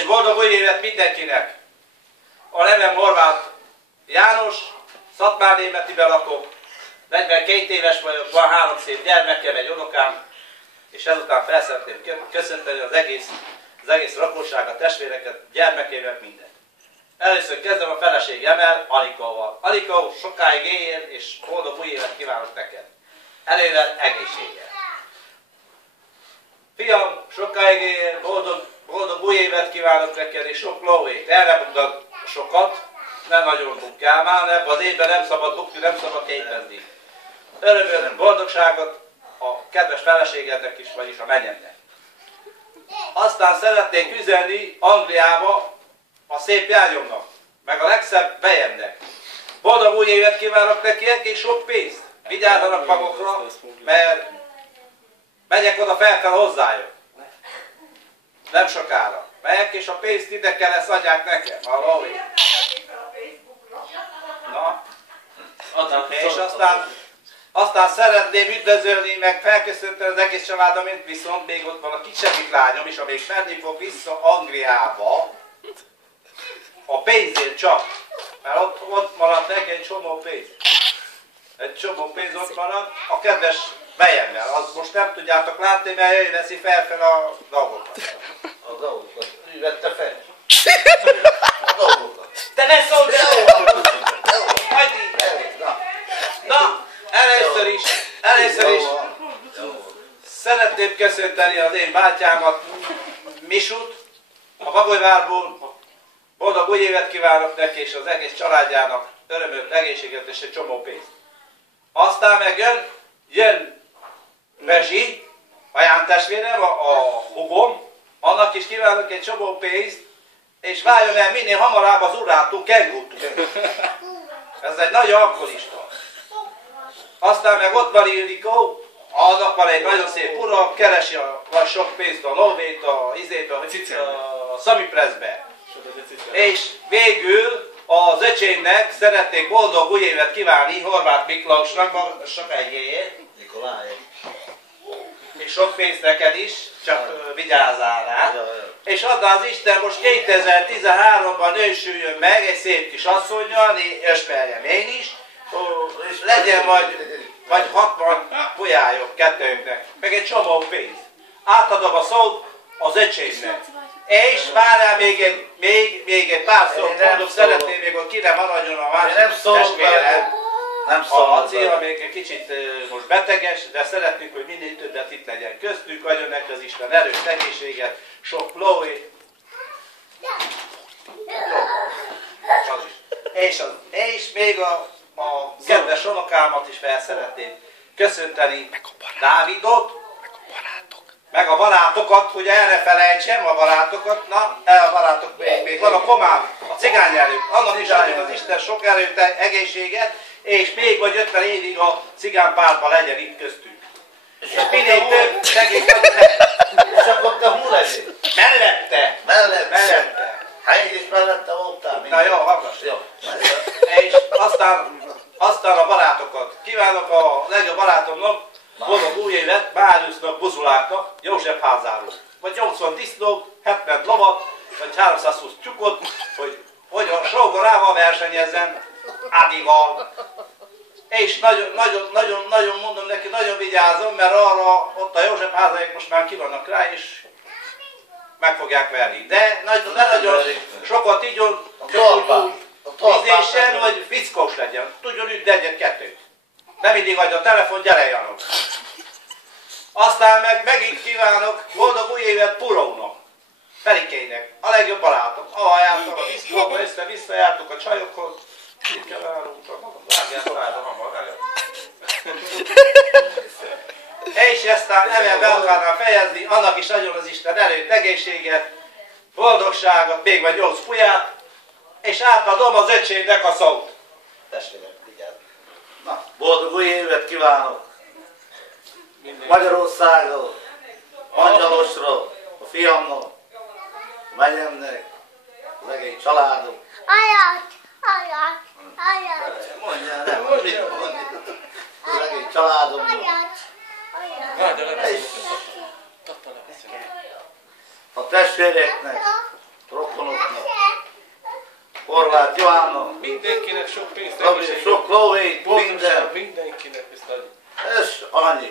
és boldog új évet mindenkinek! A nevem Horváth János, Szatmárnémetiben lakok, 42 éves vagyok, van 3 szép gyermekem, egy unokám, és ezután fel szeretném köszönteni az egész lakosságot, testvéreket, gyermekémet, mindent. Először kezdem a feleségemmel, Anikóval. Anikó, sokáig éljél, és boldog új évet kívánok neked. Elővel egészséggel. Fiam, sokáig éljél, boldog új évet kívánok neked, és sok lóvét. Erre buknak sokat, nem nagyon bukkál már, ebben az évben nem szabad bukni, nem szabad képezni. Örömöt, boldogságot a kedves feleségednek is, vagyis a menyemnek. Aztán szeretnék üzenni Angliába a szép jányomnak, meg a legszebb bejemnek. Boldog új évet kívánok nekiek, és sok pénzt. Vigyázzanak magukra, mert megyek oda fel hozzájuk. Nem sokára. Megyek, és a pénzt ide kell ezt adják nekem, a lóvét. Na, és aztán szeretném üdvözölni, meg felköszönteni az egész családomét, viszont még ott van a kisebbik lányom is, amíg menni fog vissza Angliába, a pénzért csak, mert ott maradt neki egy csomó pénz. Egy csomó pénz ott maradt, a kedves bejemmel, azt most nem tudjátok látni, mert ő veszi fel a dolgokat. A dolgokat? Ő vette fel. A dolgokat. Te ne szólj el! Majd így. Na, először is szeretném köszönteni az én bátyámat, Misut, a Bagolyvárból. Boldog új évet kívánok neki és az egész családjának, örömöt, egészséget és egy csomó pénzt. Aztán meg jön Bezsi, ajánltestvérem, a hugom, annak is kívánok egy csomó pénzt, és váljon el minél hamarabb az urától, Kengútól. Ez egy nagy alkoholista. Aztán meg ott van Ildikó, annak van egy nagyon szép ura, keresi a sok pénzt a lóvét, a Szamipreszbe. És végül az öcsémnek szeretnék boldog új évet kívánni Horváth Miklausnak, sokáig éljél. Nikolaj. És sok pénzt neked is, csak vigyázzál rá. És adná az Isten most 2013-ban nősüljön meg egy szép kis asszonnyal, ösmerjem én is, és legyen vagy 60 pulyályok kettőnknek, meg egy csomó pénz. Átadom a szót az öcsémnek. És várjál még egy pár szót mondok, szeretném még, hogy ki ne maradjon a másik testvérem. A célra még egy kicsit most beteges, de szeretnénk, hogy minél többet itt legyen köztük, adjon neki az Isten erős egészséget, sok lóvét. És még a kedves unokámat is fel szeretném köszönteni, Dávidot, meg a barátokat, ugye erre felejtsem a barátokat, na, a barátok még van a komám, a cigány előtt, annak is adjuk az Isten sok erőt, egészséget, és még vagy 50 évig a cigánypártban legyen itt köztünk. És minél több segít adni. És akkor te hol legyél? Mellette. Helyén is mellette voltál? Na jó, hallgass. Jó. És aztán a barátokat. Kívánok a legjobb barátomnak, boldog új évet, Máriusznak, Buzuláknak, József házáról. Vagy 80 disznót, 70 lovat, vagy 320 tyukot, hogy a sógorával versenyezzen, Ádival. És nagyon mondom neki, nagyon vigyázom, mert arra ott a József házáik most már ki vannak rá, és meg fogják verni. De nagyon sokat igyon, ízésen, hogy fickós legyen. Tudjon üdv egyet, kettőt. Nem mindig adja a telefon, gyere Janok. Aztán megint kívánok boldog új évet Purónak, Ferikének, a legjobb barátom. Ahol jártam a diszkóba, össze-vissza jártuk a csajokhoz. Itt kell elárultam magam, vágját rájban hamar. És aztán ebben be akarnám fejezni, annak is adjon az Isten erőt, egészséget, boldogságot, még vagy 8 pulyát, és átadom az öcsémnek a szót. Testvérem, vigyázz. Na, boldog új évet kívánok! Magyarországról, Angyalosról, a fiamnak, a menyemnek, az egész családom. Ajat! Mondjál, nem, mit mondani? Az egész családomnak. És a testvéreknek, Horváth Johanna, Mindenkinek sok pénzt, sok lóvét, minden. mindenkinek biztos. Ez annyi.